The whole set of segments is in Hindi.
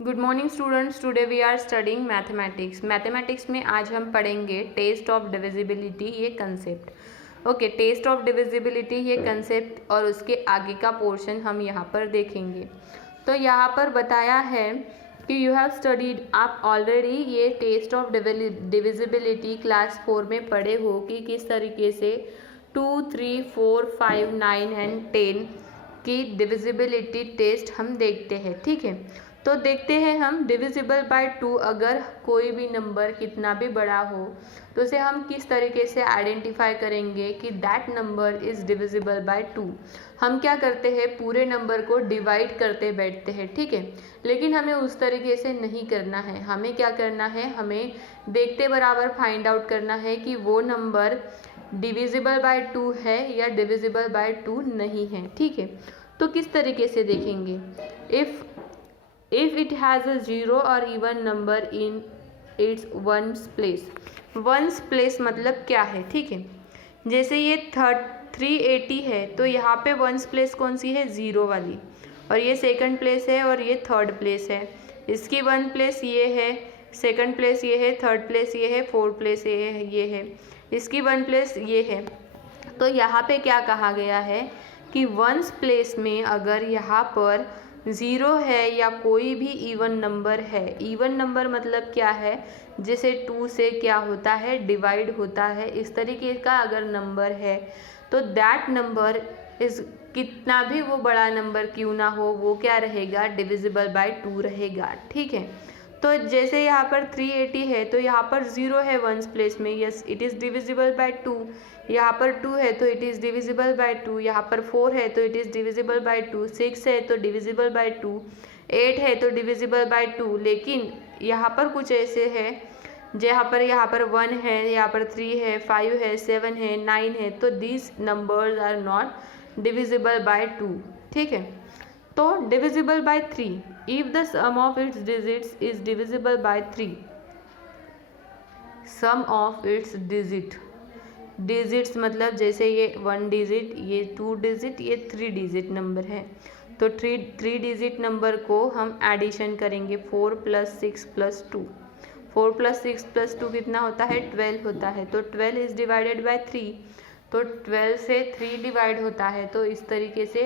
Good morning students, today we are studying mathematics. Mathematics में आज हम पढ़ेंगे टेस्ट ऑफ डिविजिबिलिटी, ये concept. Okay, test of divisibility ये कंसेप्ट और उसके आगे का पोर्शन हम यहाँ पर देखेंगे। तो यहाँ पर बताया है कि यू हैव स्टडीड, आप ऑलरेडी ये टेस्ट ऑफ डिविजिबिलिटी क्लास 4 में पढ़े हो कि किस तरीके से 2, 3, 4, 5, 9 एंड 10 की डिविजिबिलिटी टेस्ट हम देखते हैं। ठीक है, तो देखते हैं हम डिविजिबल बाय 2 अगर कोई भी नंबर कितना भी बड़ा हो तो उसे हम किस तरीके से आइडेंटिफाई करेंगे कि that number is divisible by 2। हम क्या करते हैं, पूरे नंबर को डिवाइड करते बैठते हैं। ठीक है, लेकिन हमें उस तरीके से नहीं करना है। हमें क्या करना है, हमें देखते बराबर फाइंड आउट करना है कि वो नंबर डिविजिबल बाय 2 है या डिविजिबल बाय 2 नहीं है। ठीक है, तो किस तरीके से देखेंगे, if it has a zero or even number in its ones place। Ones place मतलब क्या है? ठीक है, जैसे ये 380 है तो यहाँ पे वंस प्लेस कौन सी है? ज़ीरो वाली। और ये सेकंड प्लेस है और ये थर्ड प्लेस है। इसकी वन प्लेस ये है, सेकंड प्लेस ये है, थर्ड प्लेस ये है, फोर्थ प्लेस ये है, इसकी वन प्लेस ये है। तो यहाँ पे क्या कहा गया है कि वंस प्लेस में अगर यहाँ पर ज़ीरो है या कोई भी इवन नंबर है, इवन नंबर मतलब क्या है, जैसे 2 से क्या होता है, डिवाइड होता है, इस तरीके का अगर नंबर है तो दैट नंबर इज़, कितना भी वो बड़ा नंबर क्यों ना हो, वो क्या रहेगा, डिविजिबल बाय 2 रहेगा। ठीक है, तो जैसे यहाँ पर 380 है तो यहाँ पर 0 है वंस प्लेस में, yes it is divisible by 2। यहाँ पर 2 है तो इट इज़ डिविजिबल बाय 2। यहाँ पर 4 है तो इट इज़ डिविजिबल बाय 2। 6 है तो डिविजिबल बाय 2। 8 है तो डिविजिबल बाय 2। लेकिन यहाँ पर कुछ ऐसे है यहाँ पर 1 है, यहाँ पर 3 है, 5 है, 7 है, 9 है, तो these numbers are not divisible by 2। ठीक है, तो divisible by 3 if the sum of its digits is divisible by 3। Sum of its digits मतलब जैसे ये 1 डिजिट, ये 2 डिजिट, ये 3 डिजिट नंबर है, तो 3 डिजिट नंबर को हम एडिशन करेंगे। 4 + 6 + 2, 4 + 6 + 2 कितना होता है, 12 होता है। तो 12 इज डिवाइडेड बाय 3, तो 12 से 3 डिवाइड होता है। तो इस तरीके से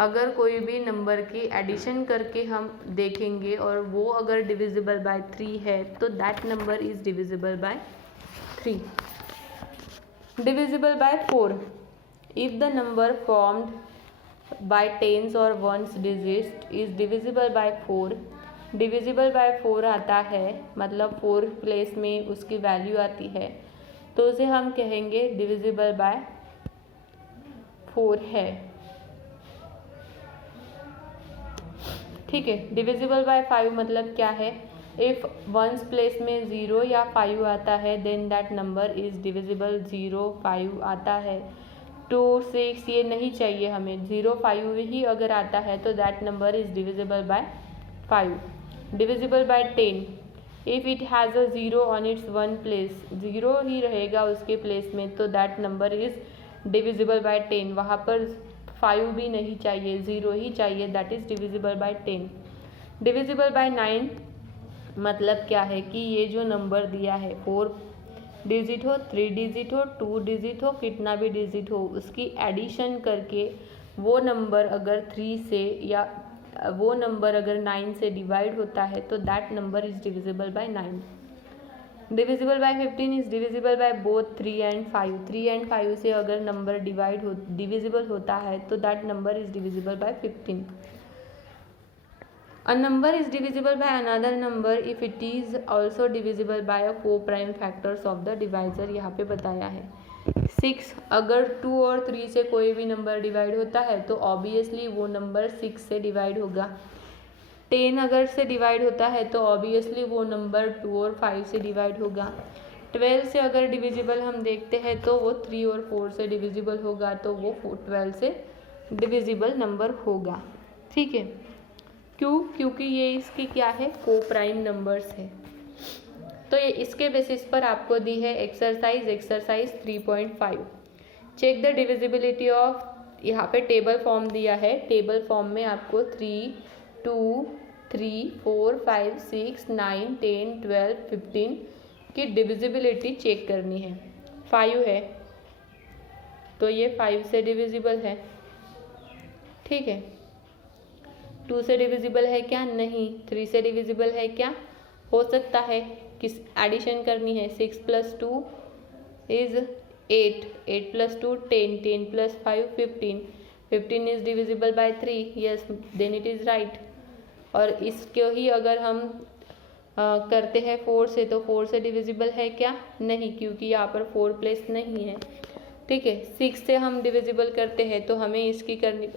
अगर कोई भी नंबर की एडिशन करके हम देखेंगे और वो अगर डिविजिबल बाय 3 है तो that number is divisible by 3। Divisible by 4 if the number formed by tens और ones digit is divisible by 4। Divisible by 4 आता है मतलब 4 प्लेस में उसकी वैल्यू आती है, तो उसे हम कहेंगे डिविजिबल बाय 4 है। ठीक है, डिविजिबल बाय 5 मतलब क्या है, इफ़ वंस प्लेस में 0 या 5 आता है then that number is divisible. 0, 5 आता है, 2, 6 ये नहीं चाहिए हमें, 0, 5 ही अगर आता है तो that number is divisible by 5। Divisible by 10 if it has a 0 on it's one place, 0 ही रहेगा उसके प्लेस में, तो that number is divisible by 10। वहाँ पर 5 भी नहीं चाहिए, 0 ही चाहिए, that is divisible by 10। Divisible by 9 मतलब क्या है कि ये जो नंबर दिया है 4 डिजिट हो, 3 डिजिट हो, 2 डिजिट हो, कितना भी डिजिट हो, उसकी एडिशन करके वो नंबर अगर 3 से या वो नंबर अगर 9 से डिवाइड होता है तो that number is divisible by 9। Divisible by 15 is divisible by both 3 and 5। 3 and 5 से अगर नंबर डिविजिबल होता है तो that number is divisible bye 15। A number is divisible by another number if it is also divisible by a co-prime factors of the divisor। यहाँ पे बताया है 6 अगर 2 और 3 से कोई भी नंबर डिवाइड होता है तो ऑब्वियसली वो नंबर 6 से डिवाइड होगा। 10 अगर से डिवाइड होता है तो ऑब्वियसली वो नंबर 2 और 5 से डिवाइड होगा। 12 से अगर डिविजिबल हम देखते हैं तो वो 3 और 4 से डिविजिबल होगा, तो वो 12 से डिविजिबल नंबर होगा। ठीक है, क्यों? क्योंकि ये इसकी क्या है, को प्राइम नंबर्स है। तो ये इसके बेसिस पर आपको दी है exercise 3.5। Check the divisibility of, यहाँ पे टेबल फॉर्म दिया है, टेबल फॉर्म में आपको 3, 2, 3, 4, 5, 6, 9, 10, 12, 15 की डिविजिबिलिटी चेक करनी है। 5 है तो ये 5 से डिविजिबल है, ठीक है। 2 से डिविजिबल है क्या? नहीं। 3 से डिविजिबल है क्या? हो सकता है। किस एडिशन करनी है? 6 + 2 is 8, 8 + 2 10, 10 + 5 15, 15 is divisible by 3, yes then it is right. और इसको ही अगर हम करते हैं 4 से, तो 4 से डिविजिबल है क्या? नहीं, क्योंकि यहाँ पर 4 प्लेस नहीं है, ठीक है। 6 से हम डिविजिबल करते हैं तो हमें इसकी करनी,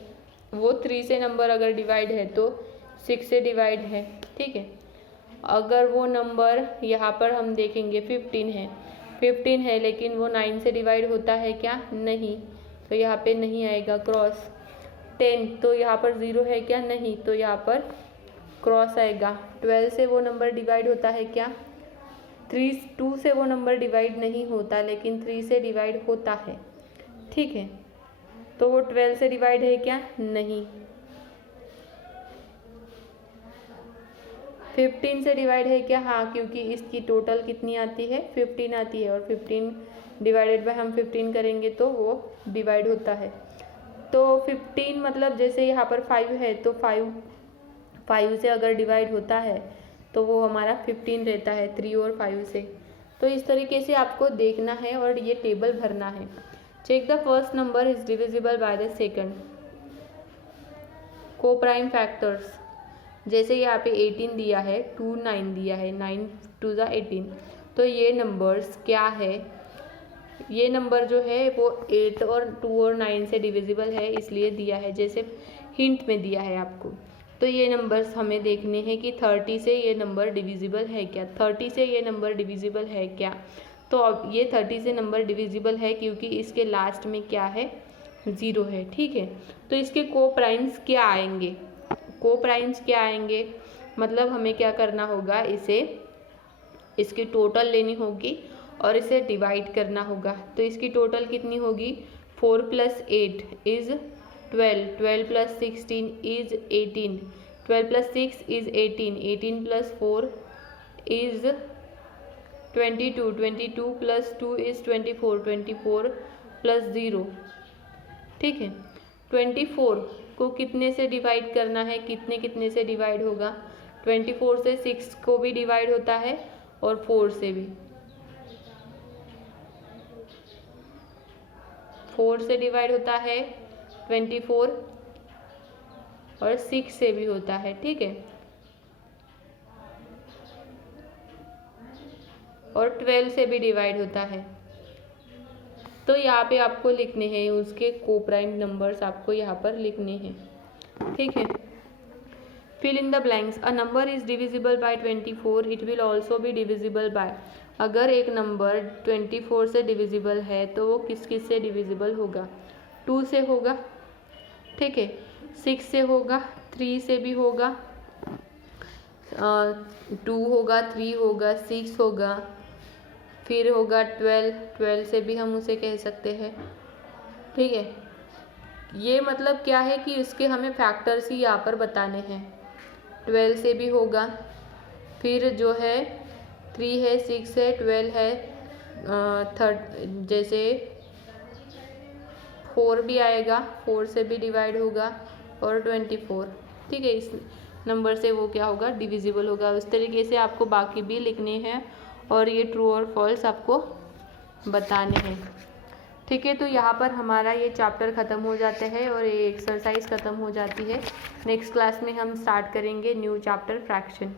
वो 3 से नंबर अगर डिवाइड है तो 6 से डिवाइड है, ठीक है। अगर वो नंबर यहाँ पर हम देखेंगे 15 है लेकिन वो 9 से डिवाइड होता है क्या? नहीं, तो यहाँ पे नहीं आएगा क्रॉस। 10 तो यहाँ पर 0 है क्या? नहीं, तो यहाँ पर क्रॉस आएगा। 12 से वो नंबर डिवाइड होता है क्या? 2 से वो नंबर डिवाइड नहीं होता लेकिन 3 से डिवाइड होता है, ठीक है। तो वो 12 से डिवाइड है क्या? नहीं। 15 से डिवाइड है क्या? हाँ, क्योंकि इसकी टोटल कितनी आती है? 15 आती है, और 15 डिवाइडेड बाय हम 15 करेंगे तो वो डिवाइड होता है। तो 15 मतलब जैसे यहाँ पर 5 है तो 5 से अगर डिवाइड होता है तो वो हमारा 15 रहता है 3 और 5 से। तो इस तरीके से आपको देखना है और ये टेबल भरना है। Check the first number is divisible by the second. Coprime factors, जैसे यहाँ पे 18 दिया है, 2 9 दिया है, 9 2 ज़ा 18, तो ये नंबर्स क्या है? ये नंबर जो है वो 8 और 2 और 9 से डिविजिबल है, इसलिए दिया है, जैसे हिंट में दिया है आपको। तो ये नंबर्स हमें देखने हैं कि 30 से ये नंबर डिविजिबल है क्या? 30 से ये नंबर डिविजिबल है क्या? तो अब ये 30 से नंबर डिविजिबल है क्योंकि इसके लास्ट में क्या है? 0 है, ठीक है। तो इसके कोप्राइम्स क्या आएंगे? कोप्राइम्स क्या आएंगे मतलब हमें क्या करना होगा, इसकी टोटल लेनी होगी और इसे डिवाइड करना होगा। तो इसकी टोटल कितनी होगी? 4 + 8 is 12, 12 + 16 is 18, 12 + 6 is 18, 18 + 4 is 22, 22 + 2 is 24, 24 + 0, ठीक है। 24 को कितने से डिवाइड करना है? कितने से डिवाइड होगा? 24 से 6 को भी डिवाइड होता है और 4 से भी, 4 से डिवाइड होता है 24 और 6 से भी होता है, ठीक है। और 12 से भी डिवाइड होता है। तो यहाँ पे आपको लिखने हैं उसके कोप्राइम नंबर्स, आपको यहाँ पर लिखने हैं, ठीक है। Fill in the blanks. A number is divisible by 24, it will also be divisible by. अगर एक नंबर 24 से डिविजिबल है तो वो किस से डिविजिबल होगा? 2 से होगा, ठीक है, 6 से होगा, 3 से भी होगा, 2 होगा, 3 होगा, 6 होगा, फिर होगा 12 से भी हम उसे कह सकते हैं, ठीक है। ये मतलब क्या है कि इसके हमें फैक्टर्स ही यहाँ पर बताने हैं। 12 से भी होगा, फिर जो है 3 है, 6 है, 12 है, जैसे 4 भी आएगा, 4 से भी डिवाइड होगा, और 24, ठीक है। इस नंबर से वो क्या होगा? डिविजिबल होगा। उस तरीके से आपको बाकी भी लिखने हैं और ये ट्रू और फॉल्स आपको बताने हैं, ठीक है। तो यहाँ पर हमारा ये चैप्टर ख़त्म हो जाता है और ये एक्सरसाइज ख़त्म हो जाती है। नेक्स्ट क्लास में हम स्टार्ट करेंगे न्यू चैप्टर फ्रैक्शन।